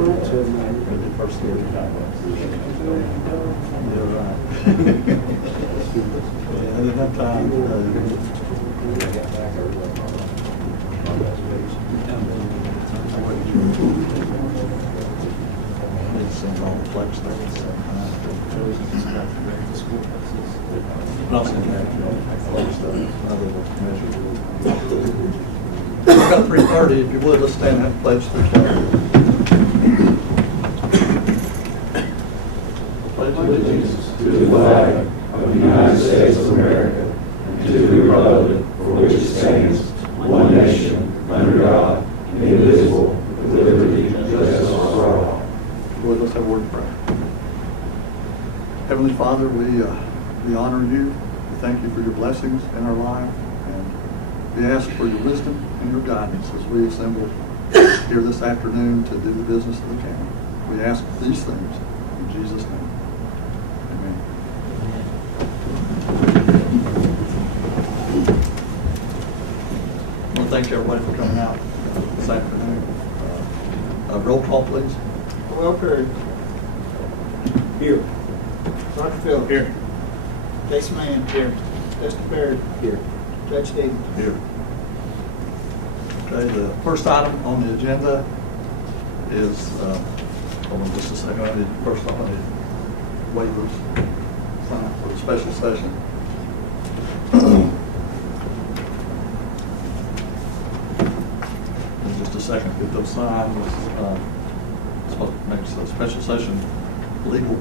First year. You're right. And at that time, some all flex things. About 3:30, if you would, let's stand and have a pledge to the flag. Pledge allegiance to the flag of the United States of America and to the republic for which it stands, one nation, under God, indivisible, with liberty and justice for all. Lord, let's have a word of prayer. Heavenly Father, we honor you. We thank you for your blessings in our life, and we ask for your wisdom and your guidance as we assemble here this afternoon to do the business of the county. We ask these things in Jesus' name. Amen. I want to thank everybody for coming out this afternoon. Roll call, please. Well, Perry. Here. Dr. Phil. Here. Jason Mann. Here. Dusty Baird. Here. Judge Stevens. Here. Okay, the first item on the agenda is, hold on just a second, first off, I need waivers signed for the special session. In just a second, get those signed. It's what makes the special session legal,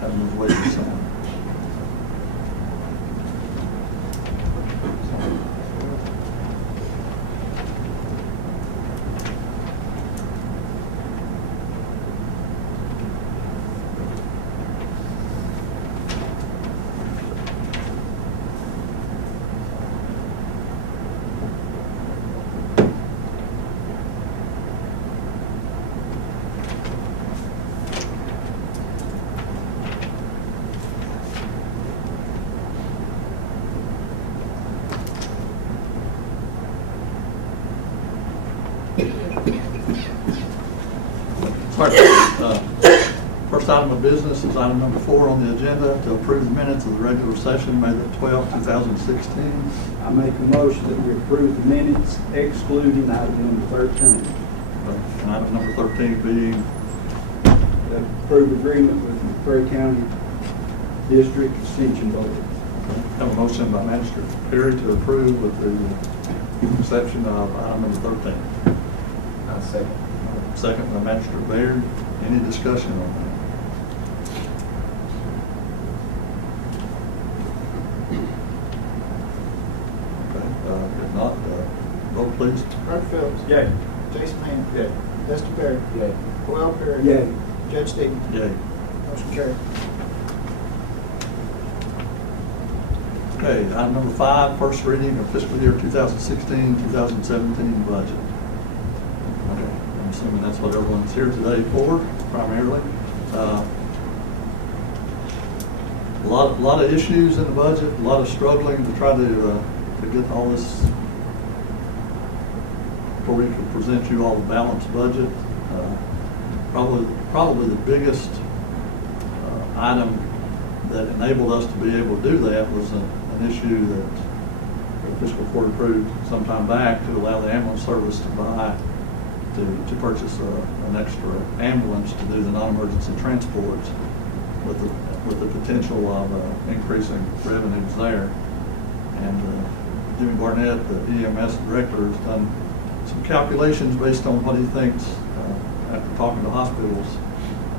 having those waivers signed. First item of business is item number 4 on the agenda, to approve the minutes of the regular session May the 12th, 2016. I make a motion that we approve the minutes excluding item number 13. And item number 13 being The approved agreement with the McCreary County District Extension Board. have a motion by Magistrate Perry to approve with the exception of item number 13. I second. Second by Magistrate Baird. Any discussion on that? Okay, if not, vote please. Dr. Phillips. Yay. Jason Mann. Yay. Dusty Baird. Yay. Well, Perry. Yay. Judge Stevens. Yay. Motion carried. Okay, item number 5, first reading of fiscal year 2016-2017 budget. Okay, I'm assuming that's what everyone's here today for, primarily. A lot of issues in the budget, a lot of struggling to try to get all this before we can present you all the balanced budget. Probably the biggest item that enabled us to be able to do that was an issue that the fiscal court approved some time back to allow the ambulance service to purchase an extra ambulance to do the non-emergency transports with the potential of increasing revenues there. And Jimmy Barnett, the EMS director, has done some calculations based on what he thinks after talking to hospitals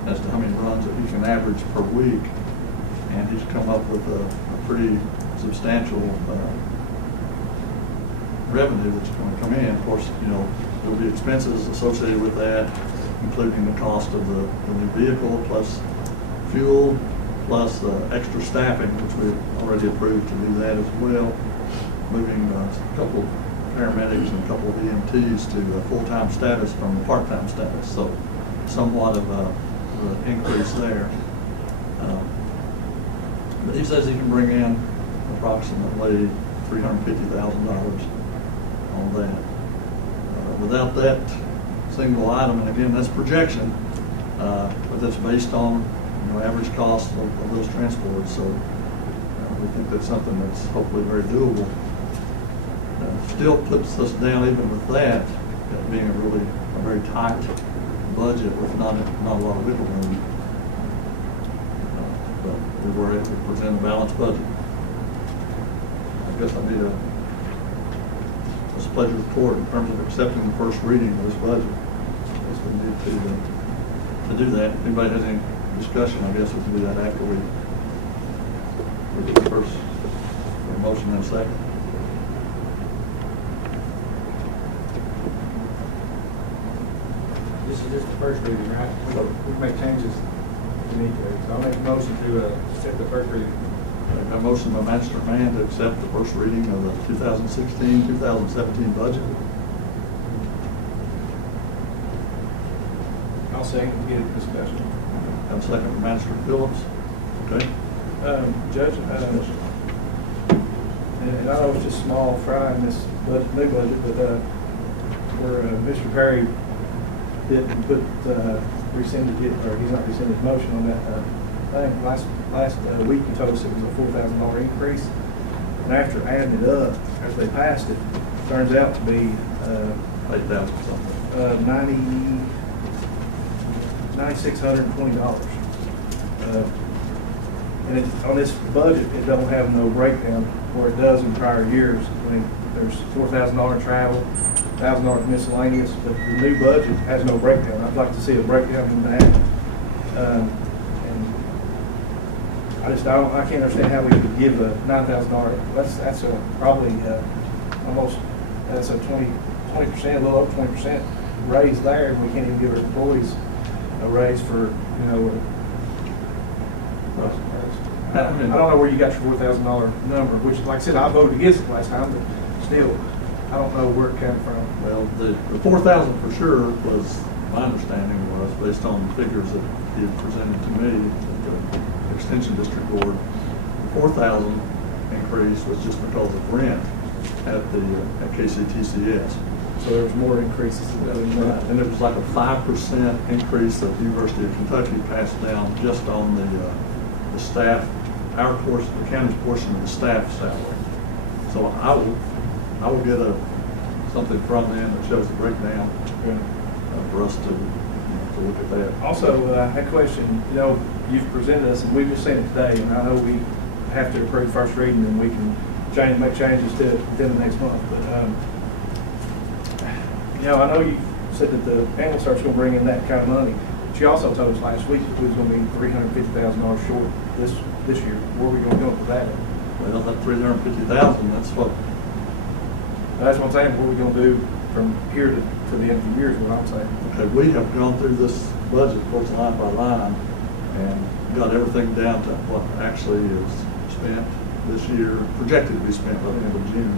as to how many runs that he can average per week. And he's come up with a pretty substantial revenue that's going to come in. Of course, there'll be expenses associated with that, including the cost of the new vehicle, plus fuel, plus extra staffing, which we've already approved to do that as well. Moving a couple of paramedics and a couple of EMTs to full-time status from part-time status. So somewhat of an increase there. But he says he can bring in approximately $350,000 on that. Without that single item, and again, that's projection, but that's based on, average cost of those transports, so we think that's something that's hopefully very doable. Still puts us down even with that being a very tight budget with not a lot of wiggle room. But we were able to present a balanced budget. I guess I need a pleasure of court in terms of accepting the first reading of this budget. I guess we need to do that. If anybody has any discussion, I guess we can do that after we do the first motion and a second. This is just the first reading, right? We can make changes if we need to. So I'll make a motion to accept the first reading. A motion by Magister Mann to accept the first reading of the 2016-2017 budget. I'll second to get a discussion. Have a second from Magister Phillips. Okay. Judge, and I know it's just small fry in this budget, new budget, but where Mr. Perry didn't put rescinded it, or he's not rescinded his motion on that thing. Last week he told us it was a $4,000 increase, and after adding it up, as they passed it, turns out to be $8,000 something. $9,620. And on this budget, it don't have no breakdown where it does in prior years. I mean, there's $4,000 travel, $1,000 miscellaneous, but the new budget has no breakdown. I'd like to see a breakdown in that. And I can't understand how we could give a $9,000. That's probably almost, that's a 20%, a little over 20% raise there. And we can't even give our employees a raise for, I don't know where you got your $4,000 number, which, like I said, I voted against it last time, but still, I don't know where it came from. Well, the 4,000 for sure was, my understanding was, based on the figures that he had presented to me at the Extension District Board, the 4,000 increase was just because of rent at KCTCS. So there was more increases than that. And it was like a 5% increase that the University of Kentucky passed down just on the staff, the county's portion of the staff salary. So I will get something from them that shows the breakdown for us to look at that. Also, that question, you've presented us, and we've just seen it today, and I know we have to approve first reading, and we can make changes to it within the next month. But I know you said that the ambulance service is going to bring in that kind of money, but you also told us last week that we was going to be $350,000 short this year. Where are we going to go with that? Well, that $350,000, that's what I'm saying. What are we going to do from here to the end of the year is what I'm saying. Okay, we have gone through this budget, of course, line by line, and got everything down to what actually is spent this year, projected to be spent by the end of June.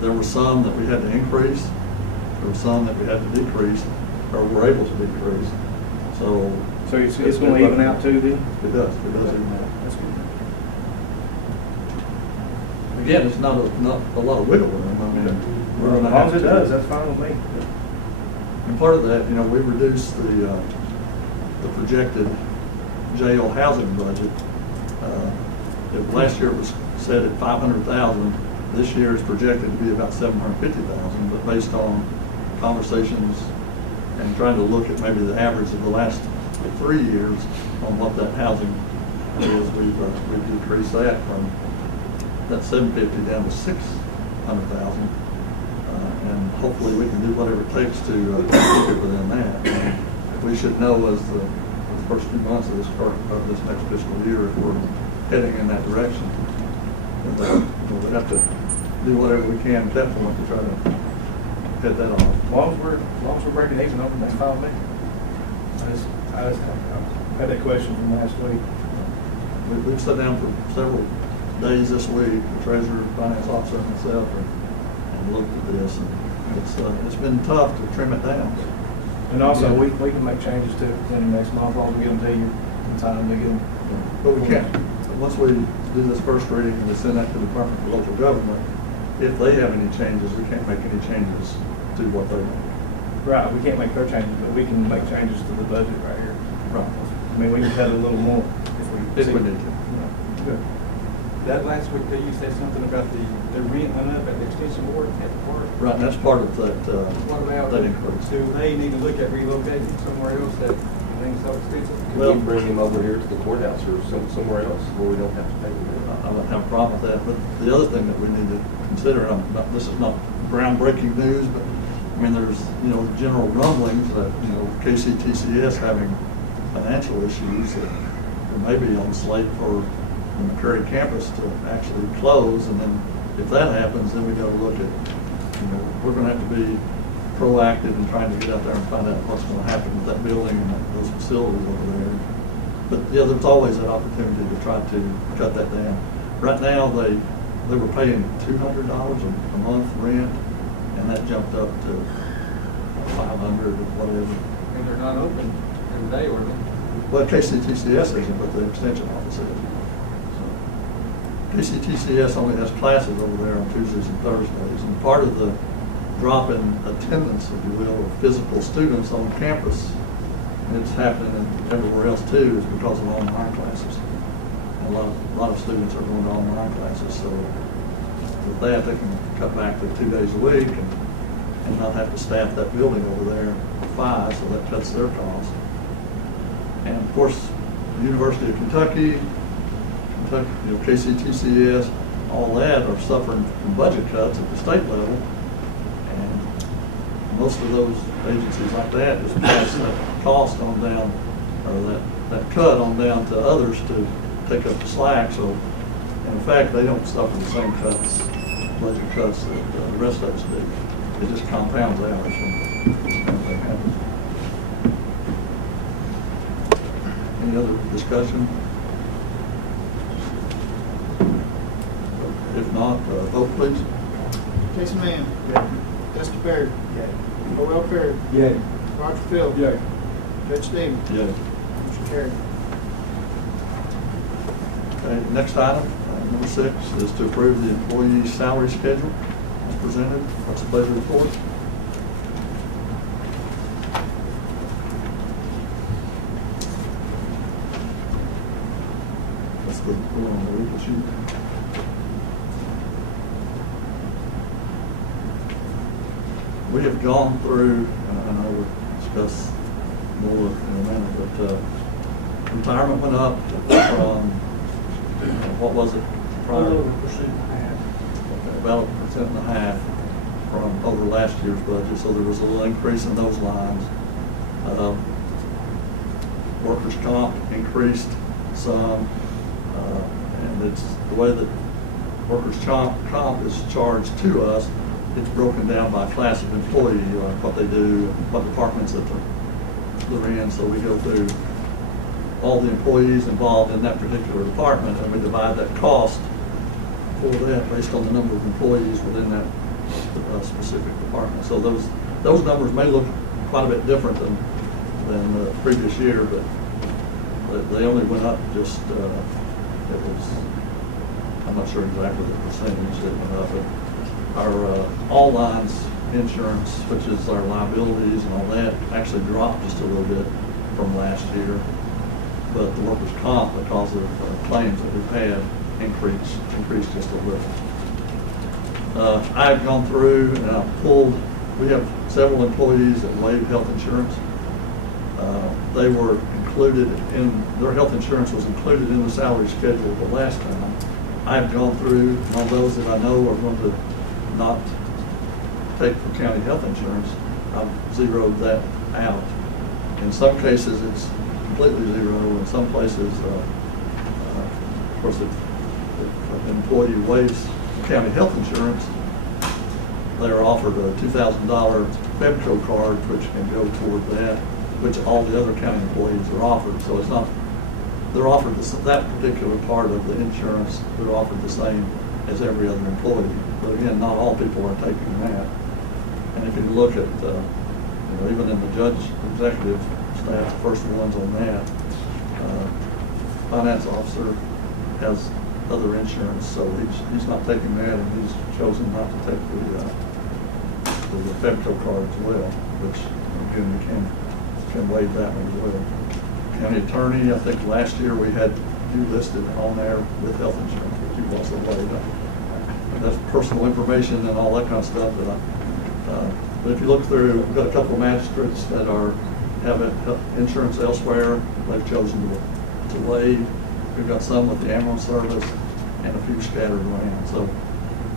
There were some that we had to increase. There were some that we had to decrease, or were able to decrease. So it's going to even out too, then? It does even out. That's good. Again, it's not a lot of wiggle room. I mean, we're going to as long have as it to. does, that's fine with me. And part of that, we reduced the projected jail housing budget. Last year it was set at $500,000. This year is projected to be about $750,000, but based on conversations and trying to look at maybe the average of the last 3 years on what that housing is, we've decreased that from that $750,000 down to $600,000, and hopefully we can do whatever it takes to keep it within that. And we should know as the first few months of this next fiscal year if we're heading in that direction. We'll have to do whatever we can at that point to try to head that off. As long as we're breaking even on that's fine with me. I just had that question from last week. We've sat down for several days this week, the treasurer, finance officer, and myself, and looked at this, and it's been tough to trim it down. And also, we can make changes to it within the next month, while we get them to you in time to get them. But we can't. Once we do this first reading and we send that to the Department of Local Government, if they have any changes, we can't make any changes to what they make. Right, we can't make their changes, but we can make changes to the budget right here. Right. I mean, we can cut a little more If we need to. Good. That last week, you said something about the rent went up at the extension board at the park. Right, and that's part of that, What about, that increase. do they need to look at relocating somewhere else that things so expensive? Well- Could we bring him over here to the courthouse or somewhere else where we don't have to pay him? I don't have a problem with that, but the other thing that we need to consider, this is not groundbreaking news, but, I mean, there's, general rumblings that, KCTCS having financial issues that may be on the slate for the McCreary campus to actually close, and then if that happens, then we gotta look at, we're gonna have to be proactive in trying to get out there and find out what's gonna happen with that building and those facilities over there. But yeah, there's always that opportunity to try to cut that down. Right now, they were paying $200 a month rent, and that jumped up to $500 or whatever. And they're not open every day, or they? Well, KCTCS isn't, but the extension office is. So, KCTCS only has classes over there on Tuesdays and Thursdays, and part of the drop in attendance, if you will, of physical students on campus, and it's happening everywhere else too, is because of online classes. And a lot of students are going to online classes, so with that, they can cut back to 2 days a week and not have to staff that building over there 5, so that cuts their costs. And of course, the University of Kentucky, KCTCS, all that are suffering from budget cuts at the state level. And most of those agencies like that just pass that cost on down, or that cut on down to others to take up the slack. So in fact, they don't suffer the same cuts, budget cuts that the rest of us do. It just compounds ours when that happens. Any other discussion? If not, vote please. Jason Mann. Yeah. Dusty Baird. Yeah. Joel Perry. Yeah. Roger Phil. Yeah. Judge Stevens. Yeah. Motion carried. Okay, next item, number 6, is to approve the employee salary schedule as presented. What's the pleasure of the board? That's the one on the legal sheet. We have gone through, and I know we'll discuss more in a minute, but retirement went up from, what was it? Prior? Okay, about 1.5% from over last year's budget, so there was a little increase in those lines. Workers' comp increased some, and it's the way that workers' comp is charged to us. It's broken down by class of employee, what they do, what departments that they're in. So we go through all the employees involved in that particular department, and we divide that cost for that based on the number of employees within that specific department. So those numbers may look quite a bit different than the previous year, but they only went up just, I'm not sure exactly the percentage that went up, but our all lines insurance, which is our liabilities and all that, actually dropped just a little bit from last year. But the workers' comp, because of claims that we've had, increased just a little. I've gone through and I've pulled, we have several employees that waive health insurance. They were included in, their health insurance was included in the salary schedule the last time. I've gone through on those that I know are going to not take the county health insurance. I've zeroed that out. In some cases, it's completely zero. In some places, of course, if an employee waives county health insurance, they are offered a $2,000 FEBCO card, which can go toward that, which all the other county employees are offered. So it's not, they're offered that particular part of the insurance, they're offered the same as every other employee. But again, not all people are taking that. And if you look at, even in the judge executive staff, the first ones on that, finance officer has other insurance, so he's not taking that, and he's chosen not to take the Febco card as well, which, again, we can waive that one as well. County attorney, I think last year we had you listed on there with health insurance, which you also waived. That's personal information and all that kind of stuff that but if you look through, we've got a couple of magistrates that have insurance elsewhere. They've chosen to waive. We've got some with the ambulance service and a few scattered around. So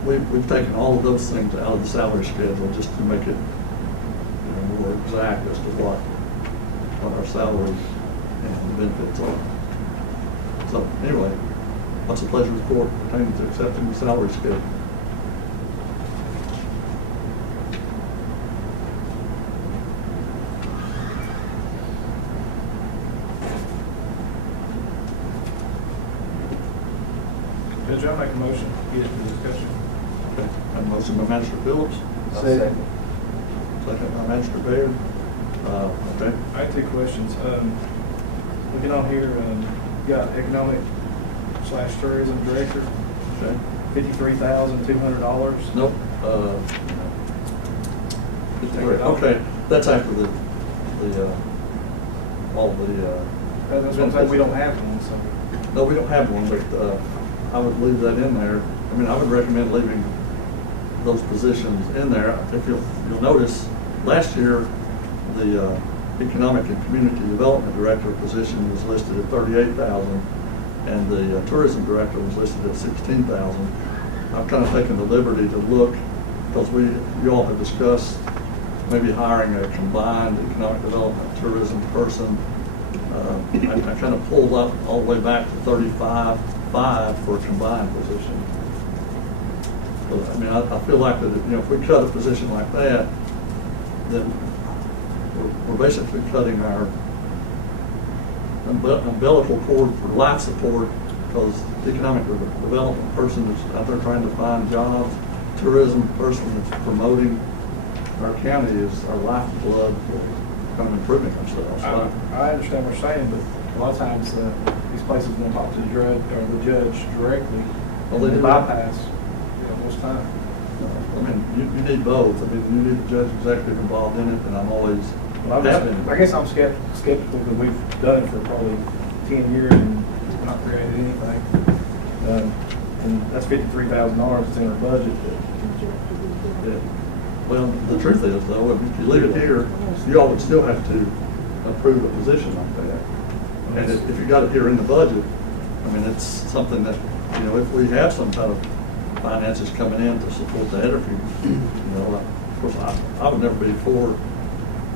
we've taken all of those things out of the salary schedule just to make it more exact as to what our salaries and benefits are. So anyway, what's the pleasure of the court pertaining to accepting the salary schedule? Judge, I'll make a motion to get into discussion. Okay. Got a motion by Magistrate Phillips. Second. Second by Magistrate Baird. Okay. I have 2 questions. Looking on here, you got economic / tourism director, Okay. $53,200. Nope. Okay, that's after the all the. That's what I'm saying, we don't have one, so. No, we don't have one, but I would leave that in there. I mean, I would recommend leaving those positions in there. If you'll notice, last year, the Economic and Community Development Director position was listed at $38,000, and the Tourism Director was listed at $16,000. I've kind of taken the liberty to look, because you all have discussed maybe hiring a combined economic development tourism person. I kind of pulled up all the way back to 35.5 for a combined position. But, I mean, I feel like that, if we cut a position like that, then we're basically cutting our umbilical cord for life support, because the economic development person is out there trying to find jobs. Tourism person that's promoting our county is our lifeblood for kind of improving ourselves. I understand what you're saying, but a lot of times these places won't talk to the judge directly. Well, they do. Bypass most time. I mean, you need both. I mean, you need the judge executive involved in it, and I'm always. I guess I'm skeptical because we've done it for probably 10 years and not created anything. And that's $53,000 that's in our budget. Yeah. Well, the truth is, though, if you leave it here, you all would still have to approve a position like that. And if you got it here in the budget, I mean, it's something that, if we have some kind of finances coming in to support the interview, of course, I would never be for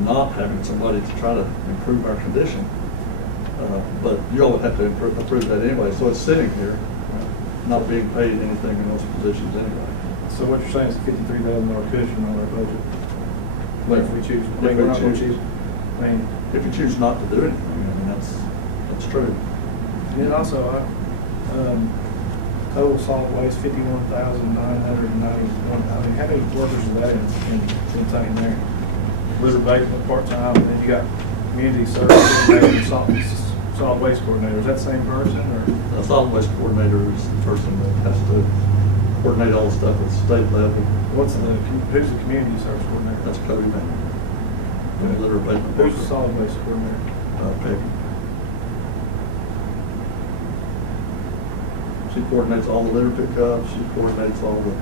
not having somebody to try to improve our condition. But you all would have to approve that anyway. So it's sitting here, not being paid anything in those positions anyway. So what you're saying is a $53,000 cushion on our budget. Well, If we choose, if we choose. I mean, If you choose not to do anything, I mean, that's true. and also, total solid waste, 51,991. I mean, how many workers are that contained there? Litter abatement, part-time, and then you got community service coordinator, solid waste coordinator. Is that the same person, or? The solid waste coordinator is the person that has to coordinate all the stuff at the state level. Who's the community service coordinator? That's Cody Mann. The litter abatement. Who's the solid waste coordinator? Peggy. She coordinates all the litter pickups. She coordinates all the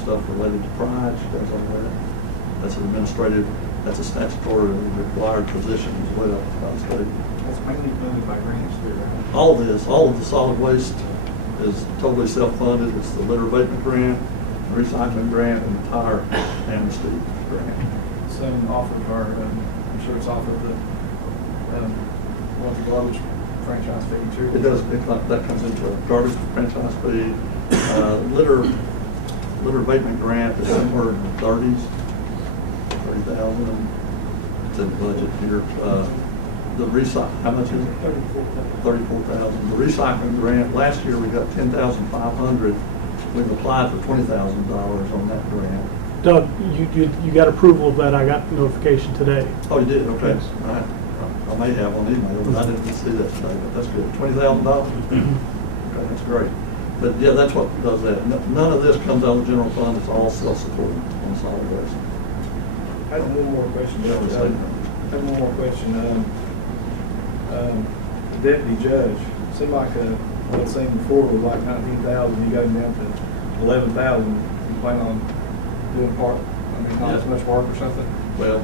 stuff related to pride. She does all that. That's an administrative. That's a statutory required position as well by the state. That's mainly funded by grants too, right? All of the solid waste is totally self-funded. It's the litter abatement grant, the recycling grant, and the tire amnesty grant. Some offered, or I'm sure it's offered the garbage franchise fee too. It does. That comes into a garbage franchise fee. Litter abatement grant is somewhere in the 30,000. It's in the budget here. The how much is it? 34,000. The recycling grant, last year we got 10,500. We've applied for $20,000 on that grant. Doug, you got approval of that. I got notification today. Oh, you did? Okay. Yes. All right. I may have on email, but I didn't see that today, but that's good. $20,000? Okay, that's great. But yeah, that's what does that. None of this comes out of the general fund, it's all self-supporting on solid waste. I have one more question. Yeah, I have one more question. The deputy judge, seemed like, what I've seen before was like 19,000, you got him down to 11,000. You plan on doing not as much work or something? Well,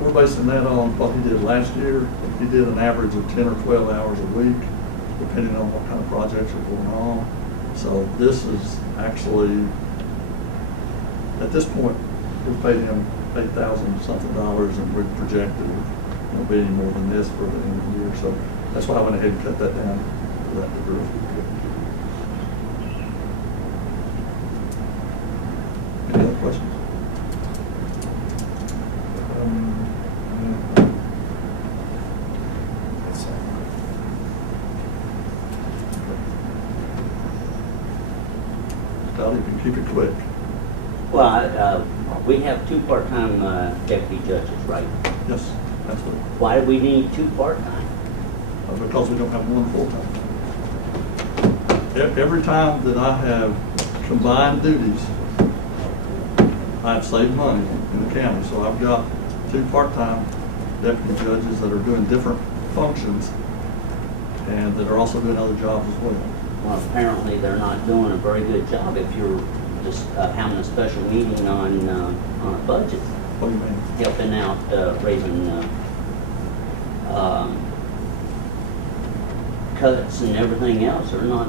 we're basing that on what he did last year. He did an average of 10 or 12 hours a week, depending on what kind of projects are going on. So this is actually, at this point, we paid him $8,000 something, and we're projected it won't be any more than this for the end of the year. So that's why I went ahead and cut that down to that degree. Any other questions? Scott, you can keep it quick. Well, we have 2 part-time deputy judges, right? Yes, absolutely. Why do we need 2 part-time? Because we don't have one full-time. Every time that I have combined duties, I've saved money in the county. So I've got 2 part-time deputy judges that are doing different functions and that are also doing other jobs as well. Well, apparently they're not doing a very good job if you're just having a special meeting on a budget, What do you mean? helping out raising cuts and everything else. Or not.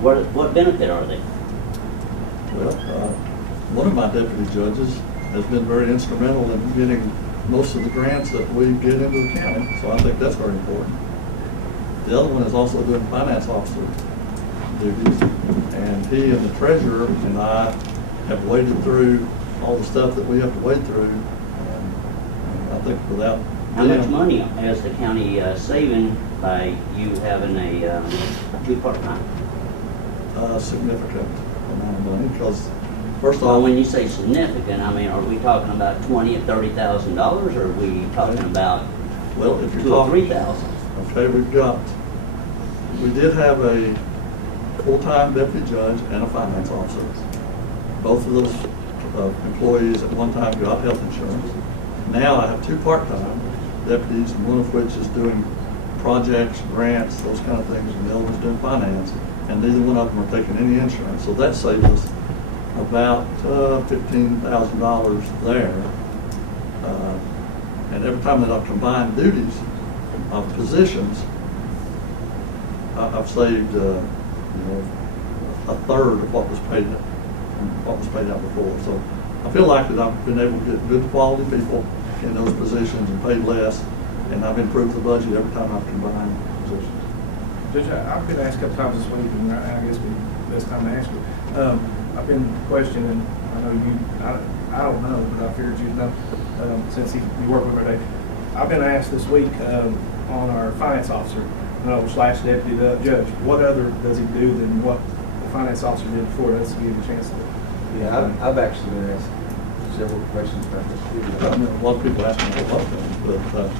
What benefit are they? Well, one of my deputy judges has been very instrumental in getting most of the grants that we get into the county, so I think that's very important. The other one is also doing finance officer duties, and he and the treasurer and I have waded through all the stuff that we have to wade through, and I think without How much money is the county saving by you having a 2 part-time? Significant amount of money, because first of Well, all, when you say significant, I mean, are we talking about $20,000 or $30,000, or are we talking about well, if you're $2,000 or talking, $3,000? okay, we did have a full-time deputy judge and a finance officer. Both of those employees at one time got health insurance. Now I have 2 part-time deputies, one of which is doing projects, grants, those kind of things, and the other one's doing finance, and neither one of them are taking any insurance. So that saves us about $15,000 there. And every time that I've combined duties of positions, I've saved, a third of what was paid out before. So I feel like that I've been able to get good quality people in those positions and paid less, and I've improved the budget every time I've combined positions. Judge, I've been asked a couple times this week, and I guess the best time to ask you. I've been questioning, I know I don't know, but I figured you'd know, since you work with her. I've been asked this week on our finance officer, / deputy judge, what other does he do than what the finance officer did before? Let's give you a chance to. Yeah, I've actually been asked several questions about this. I mean, a lot of people ask me a lot of things, but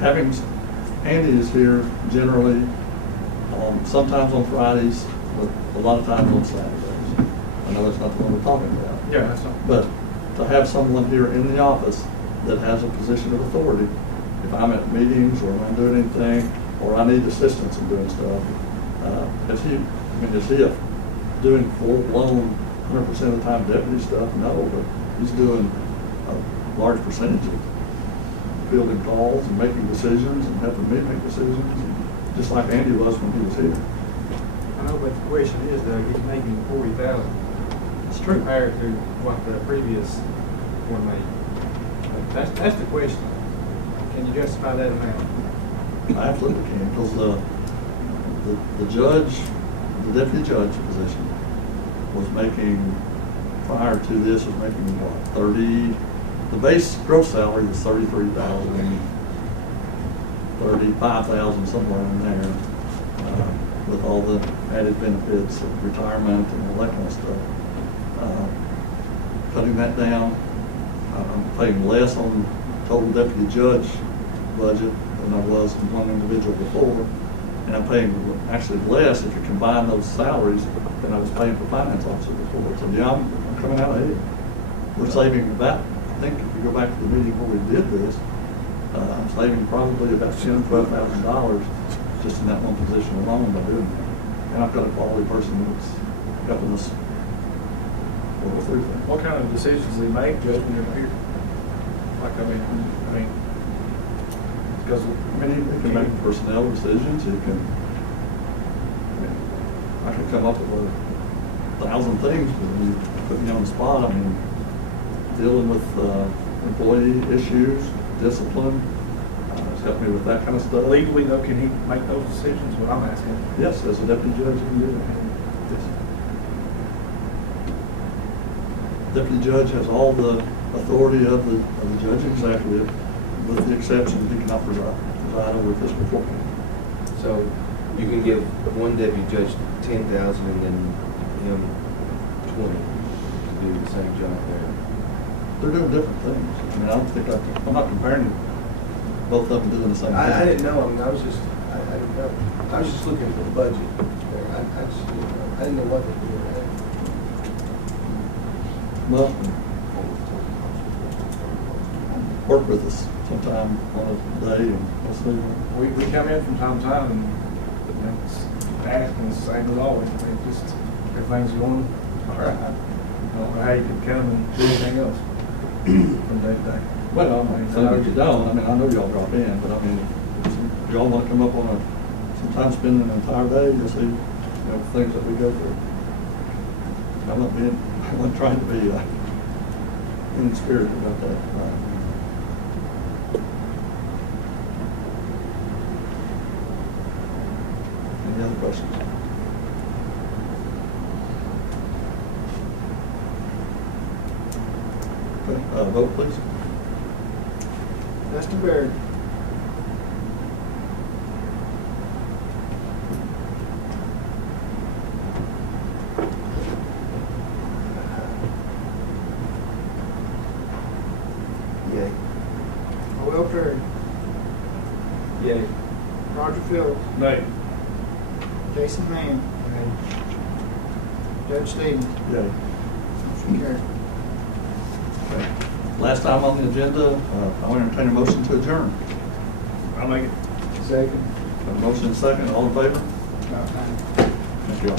having Andy is here generally sometimes on Fridays, but a lot of times on Saturdays. I know that's not the one we're talking about. Yeah, that's not. But to have someone here in the office that has a position of authority, if I'm at meetings or I'm doing anything, or I need assistance in doing stuff, is he doing full-blown 100% of the time deputy stuff? No, but he's doing a large percentage of fielding calls and making decisions and helping me make decisions, just like Andy was when he was here. I know, but the question is, though, he's making 40,000 It's true. compared to what the previous one made. That's the question. Can you justify that amount? I absolutely can, because the judge, the deputy judge position was making, prior to this, was making what, 30, the base gross salary was 33,000, 35,000, somewhere in there, with all the added benefits of retirement and all that kind of stuff. Cutting that down, I'm paying less on total deputy judge budget than I was in one individual before, And I'm paying actually less if you combine those salaries than I was paying for finance officer before. So yeah, I'm coming out ahead. We're saving about, I think if you go back to the meeting where we did this, I'm saving probably about $10,000 to $12,000 just in that one position alone by doing that. And I've got a quality person that's helping us work through that. What kind of decisions do they make, Judge, when you're here? Like, I mean, because, It can make personnel decisions, it can, I can come up with 1,000 things, but when you put me on the spot, I mean, dealing with employee issues, discipline, it's helped me with that kind of stuff. legally though, can he make those decisions, what I'm asking? Yes, as a deputy judge, you can do that. Yes. Deputy judge has all the authority of the judge executive, with the exception that he cannot preside over fiscal court. So you can give one deputy judge 10,000 and then him 20 to do the same job there. They're doing different things. I mean, I don't think I'm not comparing both of them doing the same thing. I didn't know, I mean, I didn't know. I was just looking for the budget there. I just didn't know. I didn't know what they were doing. Well, work with us sometime on a day and we'll see. We come in from time to time and it's fast and it's the same as always. I mean, just, everything's going all right. I don't know how you can come and do anything else from day to day. Well, I mean, some you don't. I mean, I know y'all drop in, but I mean, if y'all want to come up on sometime spend an entire day, you'll see, things that we go through. I'm not trying to be inspirited about that. Any other questions? Okay, vote please. Dustin Baird. Yay. Will Terry. Yay. Roger Phillips. Nay. Jason Mann. Judge Stevens. Yay. Motion carried. Okay. Last time on the agenda, I'll entertain a motion to adjourn. I'll make it. Second. A motion and second, all in favor? Thank you all.